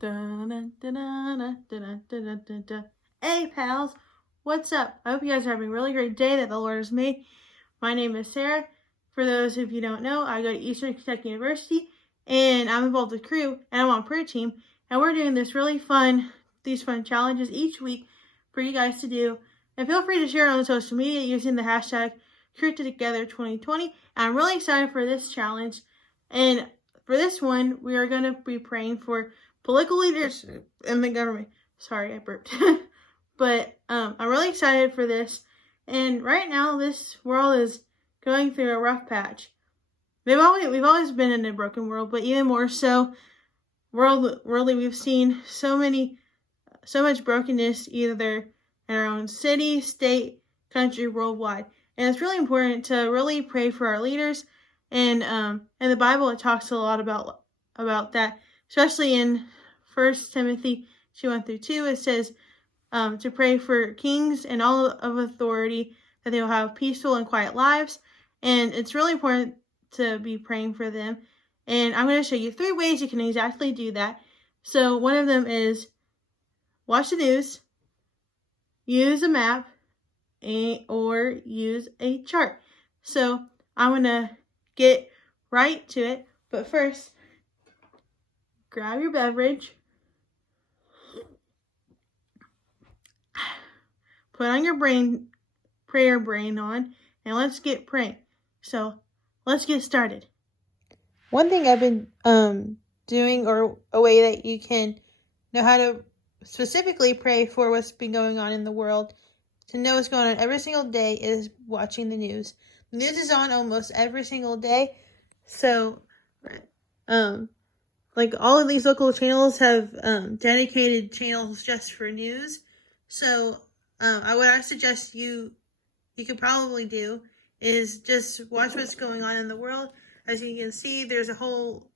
Hey pals, what's up? I hope you guys are having a really great day that the Lord has made. My name is Sarah. For those of you who don't know, I go to Eastern Kentucky University and I'm involved with crew and I'm on prayer team, and we're doing these fun challenges each week for you guys to do. And feel free to share it on social media using the hashtag CrewTogether2020. And I'm really excited for this challenge. And for this one, we are going to be praying for political leaders in the government. Sorry, I burped. But I'm really excited for this. And right now, this world is going through a rough patch. We've always been in a broken world, but even more so, worldly, we've seen so much brokenness, either in our own city, state, country, worldwide. And it's really important to really pray for our leaders. And in the Bible, it talks a lot about that, especially in 1 Timothy 2:1-2. It says to pray for kings and all of authority, that they will have peaceful and quiet lives. And it's really important to be praying for them. And I'm going to show you 3 ways you can exactly do that. So one of them is watch the news, use a map, or use a chart. So I'm going to get right to it. But first, grab your beverage, put on your prayer brain on, and let's get praying. So let's get started. One thing I've been doing, or a way that you can know how to specifically pray for what's been going on in the world, to know what's going on every single day, is watching the news. The news is on almost every single day. So like all of these local channels have dedicated channels just for news. So I suggest you could probably do is just watch what's going on in the world. As you can see, there's a whole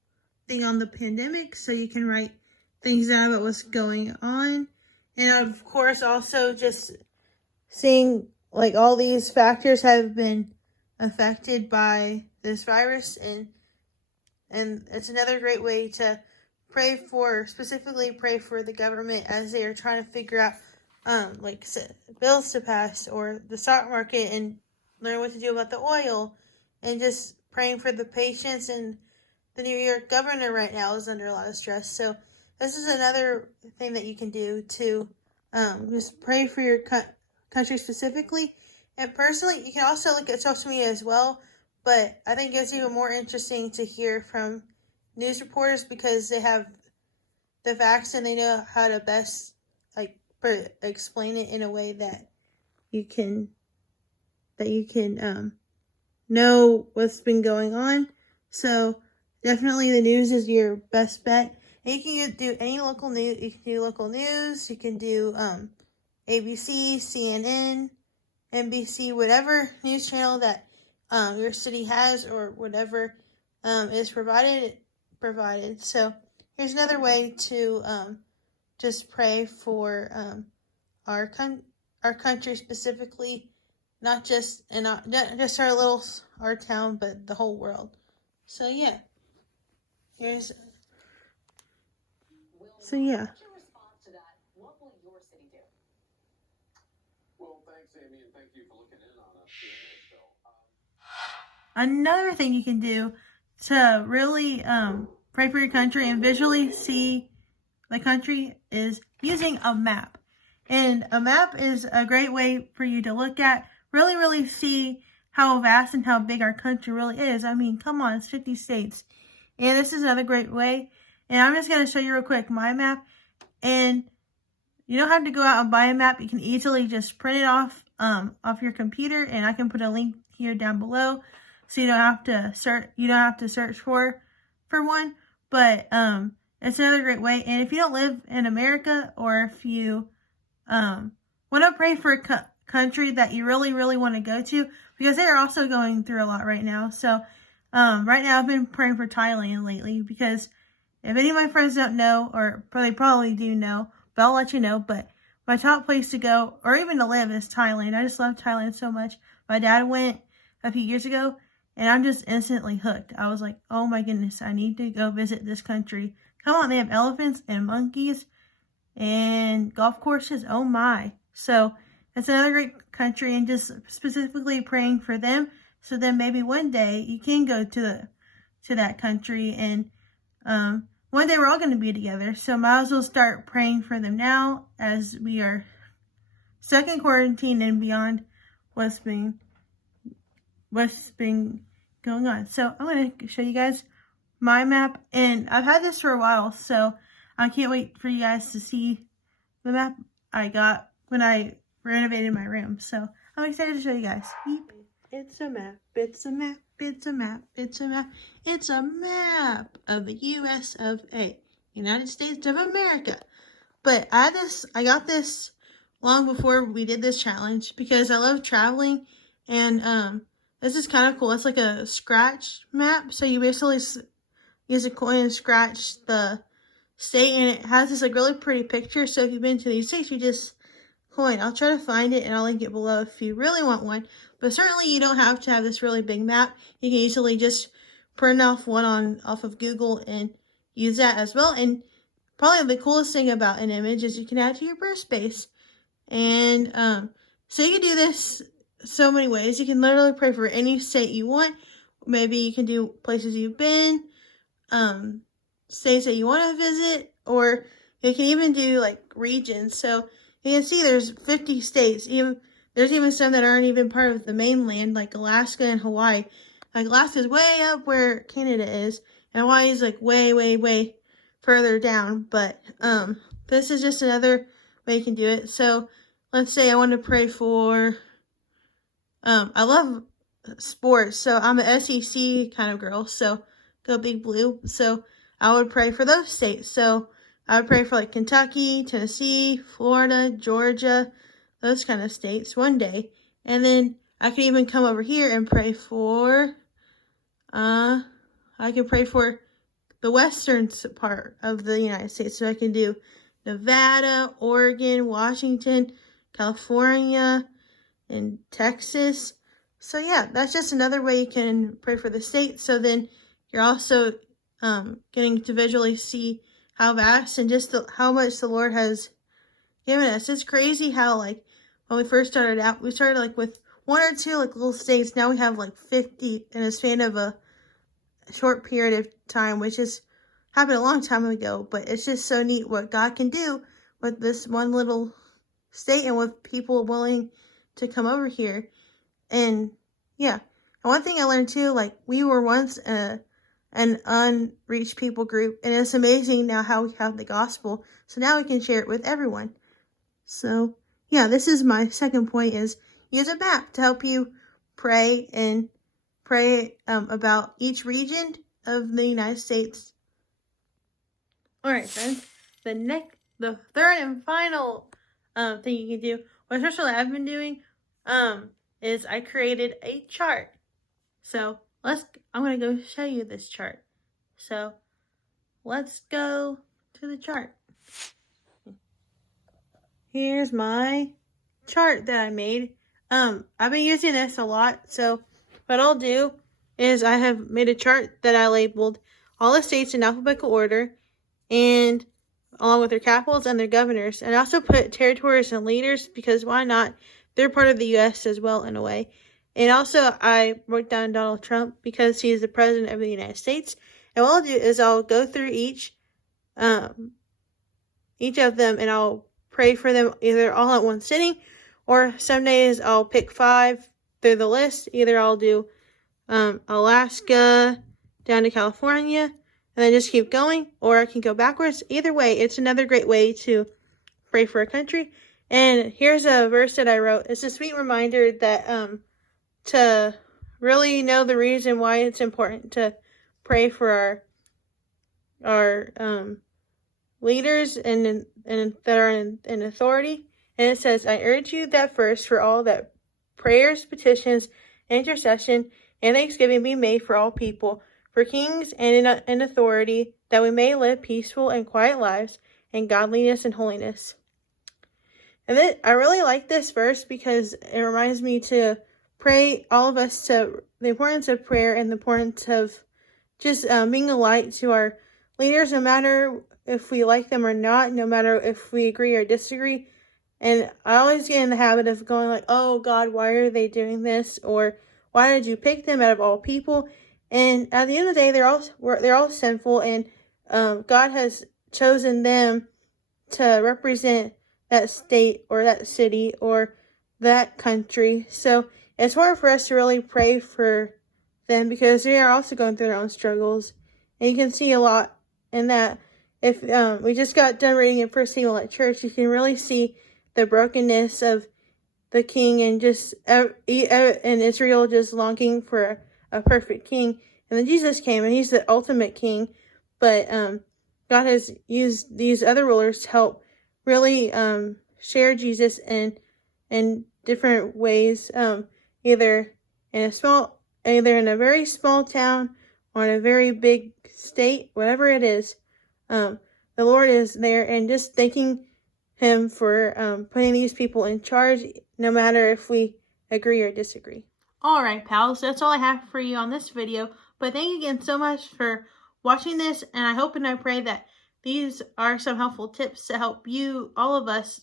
thing on the pandemic, so you can write things down about what's going on. And of course, also just seeing like all these factors have been affected by this virus, and it's another great way to specifically pray for the government as they are trying to figure out like bills to pass, or the stock market, and learn what to do about the oil, and just praying for the patients. And the New York governor right now is under a lot of stress. So this is another thing that you can do to just pray for your country specifically. And personally, you can also look at social media as well, but I think it's even more interesting to hear from news reporters, because they have the facts and they know how to best explain it in a way that you can know what's been going on. So definitely the news is your best bet. And you can do any local news. You can do local news. You can do ABC, CNN, NBC, whatever news channel that your city has, or whatever is provided. So here's another way to just pray for our country specifically, not just our town, but the whole world. So yeah, What's your response to that? What will your city do? Well, thanks, Amy, and thank you for looking in on us doing this show. Another thing you can do to really pray for your country and visually see the country is using a map. And a map is a great way for you to look at, really see how vast and how big our country really is. I mean, come on, it's 50 states. And this is another great way. And I'm just going to show you real quick my map. And you don't have to go out and buy a map. You can easily just print it off your computer, and I can put a link here down below, so you don't have to search for one. But it's another great way. And if you don't live in America, or if you want to pray for a country that you really want to go to, because they are also going through a lot right now. So right now I've been praying for Thailand lately, because if any of my friends don't know, or they probably do know, but I'll let you know. But my top place to go, or even to live, is Thailand. I just love Thailand so much. My dad went a few years ago, and I'm just instantly hooked. I was like, oh my goodness, I need to go visit this country. Come on, they have elephants and monkeys and golf courses. Oh my. So it's another great country, and just specifically praying for them. So then maybe one day you can go to that country, and one day we're all going to be together. So might as well start praying for them now, as we are stuck in quarantine and beyond what's been going on. So I'm going to show you guys my map, and I've had this for a while, so I can't wait for you guys to see the map I got when I renovated my room. So I'm excited to show you guys. It's a map, it's a map, it's a map, it's a map, it's a map of the US of A, United States of America. But I got this long before we did this challenge, because I love traveling, and this is kind of cool. It's like a scratch map, so you basically use a coin and scratch the state, and it has this like really pretty picture. So if you've been to these states, you just coin. I'll try to find it and I'll link it below if you really want one. But certainly you don't have to have this really big map. You can easily just print off one off of Google and use that as well. And probably the coolest thing about an image is you can add to your birth space. And so you can do this so many ways. You can literally pray for any state you want. Maybe you can do places you've been, states that you want to visit, or you can even do like regions. So you can see there's 50 states. There's even some that aren't even part of the mainland, like Alaska and Hawaii. Like Alaska's way up where Canada is, and Hawaii is like way, way, way further down. But this is just another way you can do it. So let's say I want to pray for, I love sports, so I'm an SEC kind of girl, so go Big Blue. So I would pray for those states. So I would pray for like Kentucky, Tennessee, Florida, Georgia, those kind of states one day. And then I could even come over here and pray for, I could pray for the western part of the United States. So I can do Nevada, Oregon, Washington, California, and Texas. So yeah, that's just another way you can pray for the state. So then you're also getting to visually see how vast and just how much the Lord has given us. It's crazy how, like, when we first started out, we started like with one or two like little states. Now we have like 50 in a span of a short period of time, which has happened a long time ago. But it's just so neat what God can do with this one little state, and with people willing to come over here. And yeah, and one thing I learned too, like, we were once an unreached people group, and it's amazing now how we have the gospel. So now we can share it with everyone. So yeah, this is my second point, is use a map to help you pray about each region of the United States. All right, friends. The third and final thing you can do, or especially I've been doing, is I created a chart. So I'm going to go show you this chart. So let's go to the chart. Here's my chart that I made. I've been using this a lot. So what I'll do is I have made a chart that I labeled all the states in alphabetical order, and along with their capitals and their governors. And I also put territories and leaders, because why not? They're part of the U.S. as well, in a way. And also I wrote down Donald Trump, because he's the president of the United States. And what I'll do is I'll go through each of them, and I'll pray for them either all at one sitting, or some days I'll pick 5 through the list. Either I'll do Alaska down to California, and then just keep going, or I can go backwards. Either way, it's another great way to pray for a country. And here's a verse that I wrote. It's a sweet reminder that to really know the reason why it's important to pray for our leaders and that are in authority. And it says, I urge you that first, for all that prayers, petitions, intercession, and thanksgiving be made for all people, for kings and in authority, that we may live peaceful and quiet lives in godliness and holiness. And then I really like this verse, because it reminds me to pray, all of us, to the importance of prayer and the importance of just being a light to our leaders, no matter if we like them or not, no matter if we agree or disagree. And I always get in the habit of going like, oh God, why are they doing this? Or why did you pick them out of all people? And at the end of the day, they're all sinful, and God has chosen them to represent that state or that city or that country. So it's hard for us to really pray for them because they are also going through their own struggles. And you can see a lot in that. If we just got done reading in 1 Samuel at church, you can really see the brokenness of the king and just and Israel just longing for a perfect king. And then Jesus came, and he's the ultimate king. But God has used these other rulers to help really share Jesus in different ways, either in a very small town or in a very big state, whatever it is. The Lord is there, and just thanking Him for putting these people in charge, no matter if we agree or disagree. Alright, pals, that's all I have for you on this video. But thank you again so much for watching this, and I hope and I pray that these are some helpful tips to help you, all of us,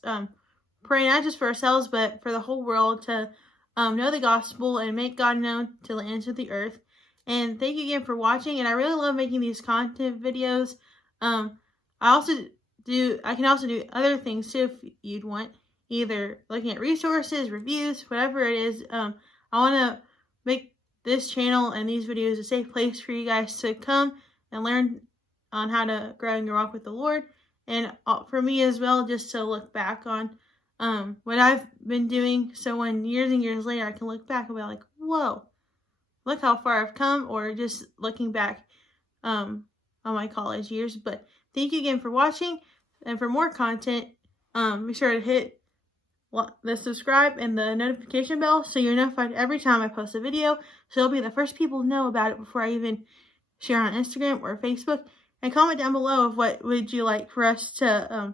pray not just for ourselves, but for the whole world, to know the gospel and make God known to the ends of the earth. And thank you again for watching, and I really love making these content videos. I can also do other things too if you'd want, either looking at resources, reviews, whatever it is. I want to make this channel and these videos a safe place for you guys to come and learn on how to grow in your walk with the Lord, and for me as well, just to look back on what I've been doing, so when years and years later I can look back and be like, whoa, look how far I've come, or just looking back on my college years. But thank you again for watching, and for more content, be sure to hit the subscribe and the notification bell so you're notified every time I post a video, so you'll be the first people to know about it before I even share on Instagram or Facebook. And comment down below of what would you like for us to,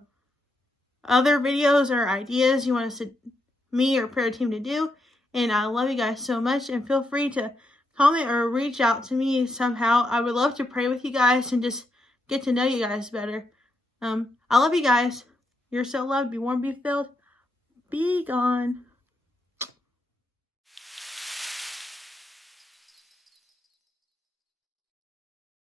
other videos or ideas you want us to, me or prayer team to do. And I love you guys so much, and feel free to comment or reach out to me somehow. I would love to pray with you guys and just get to know you guys better. I love you guys. You're so loved. Be warm, be filled. Be gone.